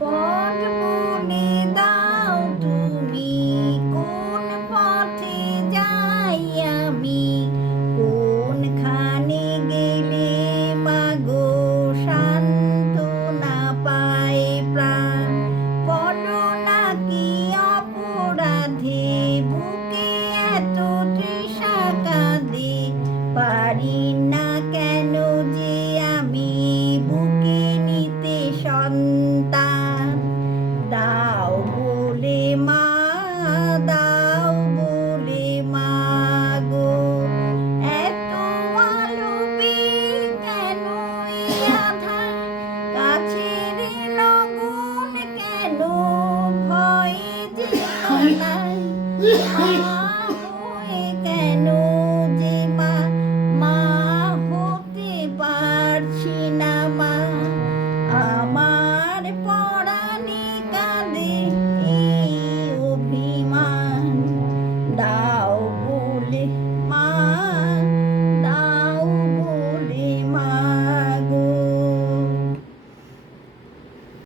পথ বলে দাও তুমি, কোন পথে যাই আমি, কোনখানে গেলে মাগো সান্ত্বনা পায় প্রাণ। করো নাকি অপরাধে বুকে এত তৃষা কাঁদে, পারি না কেন যে আমি বুকে নিতে সন্তান। দাও বলে মা, দাও বলে মা গো, এত আলো পেয়ে কেন এই আঁধার, কাছের লগন কেন ভয়ে যে নাই।